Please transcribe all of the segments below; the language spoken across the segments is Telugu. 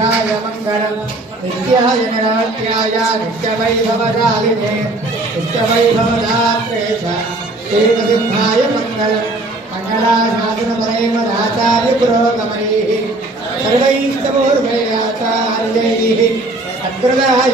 పురుషాయ మంగళం నిత్యాయ నిరాత్యాయ నిత్యవైభవదాలినే నిత్యవైభవదాత్రే చ ఏకసింహాయ మంగళం మంగళాశాసనపరైమదాచార్య పురోగమైः సర్వైస్తమోర్భయాచార్యైः అగ్రదాయ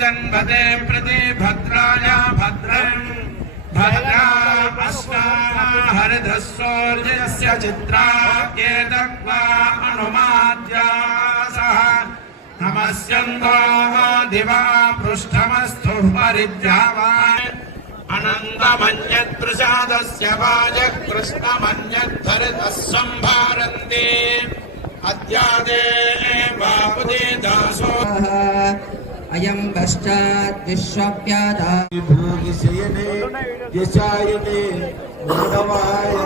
तन्वदे प्रति भद्राय भद्रम्। हरिधस्सोर्जस्य चित्रा एतद्वा अनुमाद्या सह। नमस्यन्तो दिवा पृष्ठमस्थु परिद्यावान् अनन्दमन्यत्प्रसादस्य वाजः कृष्णमन्यद्धरितः अद्यादे बाबुदे అయం పశ్చాత్ విశ్వవ్యాధాశయనే యశాయనే మాధవాయ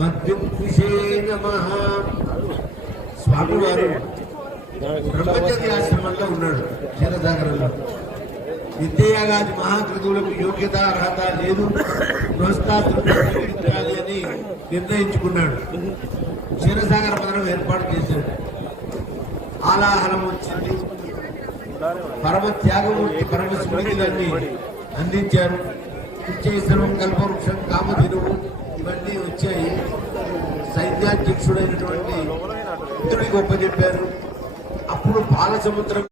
మద్యుషే నమ స్వామి వారు బ్రహ్మచర్య ఆశ్రమంలో ఉన్నాడు క్షీరసాగరంలో. విద్యయాగాది మహాకృతులకు యోగ్యత అర్హత లేదు. ప్రోత్సాహించాలి అని నిర్ణయించుకున్నాడు. క్షీరసాగర పథనం ఏర్పాటు చేశాడు. ఆలాహలం వచ్చింది పరమ త్యాగమూర్తి పరమ స్మృతులన్నీ అందించారు. నిశ్చయసర్వం కల్పవృక్షం కామధేనువు ఇవన్నీ వచ్చాయి. సైన్యాధ్యక్షుడైనటువంటి పుత్రుడికి గొప్ప చెప్పారు. అప్పుడు బాలసముద్రం